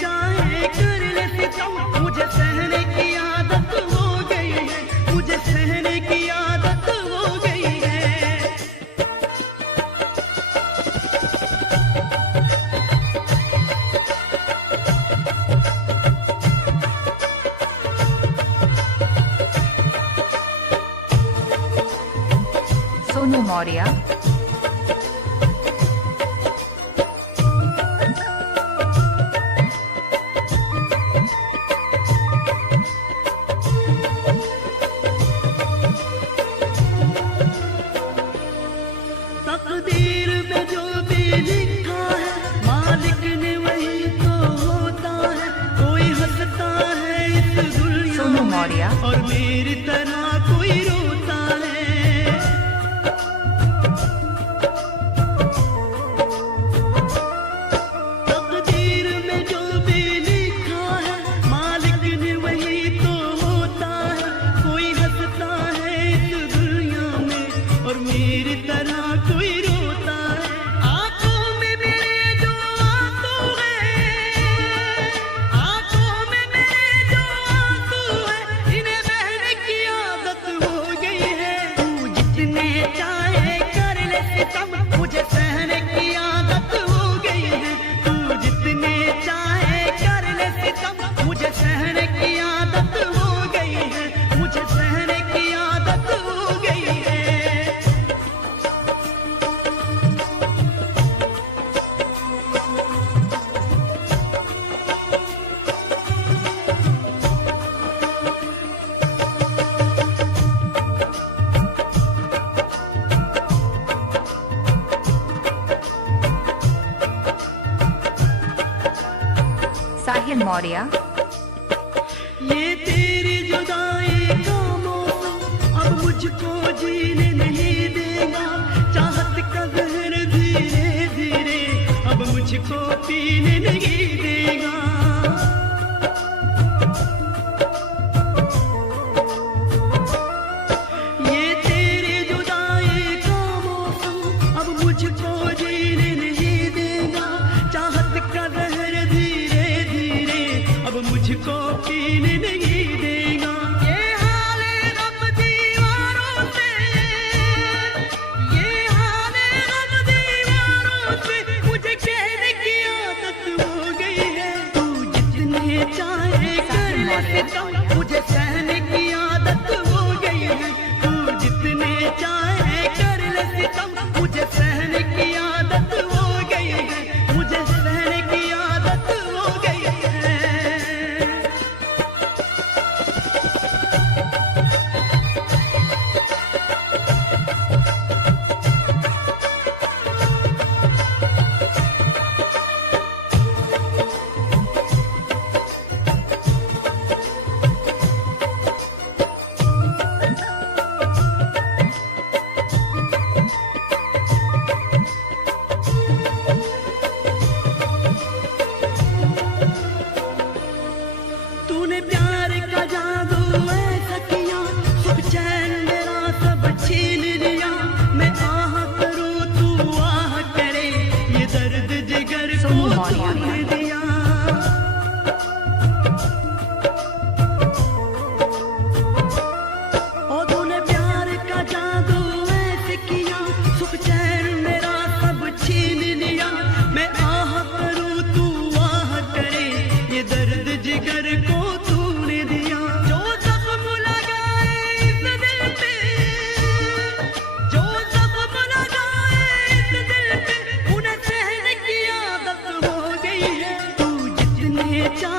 चाहे कर ले सितम, मुझे सहने की आदत हो गई है, मुझे सहने की आदत हो गई है। सोनू मौर्य, तकदीर में जो भी लिखा है मालिक ने वही तो होता है, कोई हंसता है इस दुनिया सोनू मौर्य, में और मेरी तरह कोई रोता है। तकदीर में जो भी लिखा है मालिक ने वही तो होता है, कोई हंसता है इस दुनिया में और मेरी तरह कोई रोता है। आंखों में मेरे जो आंसू है, आंखों में मेरे जो आंसू है, इन्हें बहने की आदत हो गई है। तू जितने चाहे कर ले सितम, मुझे सहने की आदत हो गई है। तू जितने चाहे कर ले सितम, मुझे सहने की आदत हो गई है, मुझे सहने की आदत हो गई है। साहिल मौर्य, ये तेरी जुदाई का मौसम अब मुझको जीने नहीं देगा, चाहत का जहर धीरे धीरे अब मुझको पीने नहीं देगा। ये तेरी जुदाई का मौसम अब मुझको जीने नहीं देगा, चाहत का जहर धीरे धीरे अब मुझको पीने नहीं देगा। ये हाल गम दीवारों से, ये हाल गम दीवारों से मुझे कहने की आदत हो गई है। तू जितने चाहे कर ले सितम, मुझे सहने की आदत हो गई है। तू जितने चाहे कर ले सितम, मुझे सहने की आदत हो गई है, मुझे सहने की आदत हो गई है। तूने प्यार का जादू ऐसा किया, सुख चैन मेरा सब छीन लिया। मैं आह करूं तू आह करे, ये दर्द जिगर को सोनू मौर्य, तूने दिया। ओ तूने प्यार का जादू ऐसे किया, सुख चैन मेरा सब छीन लिया। मैं आह करूं तू आह करे, ये दर्द जिगर को तूने दिया। जो जख्म लगाए इस दिल पे, जो जख्म लगाए इस दिल पे, उन्हें सहने की आदत हो गई है। तू जितने चाहे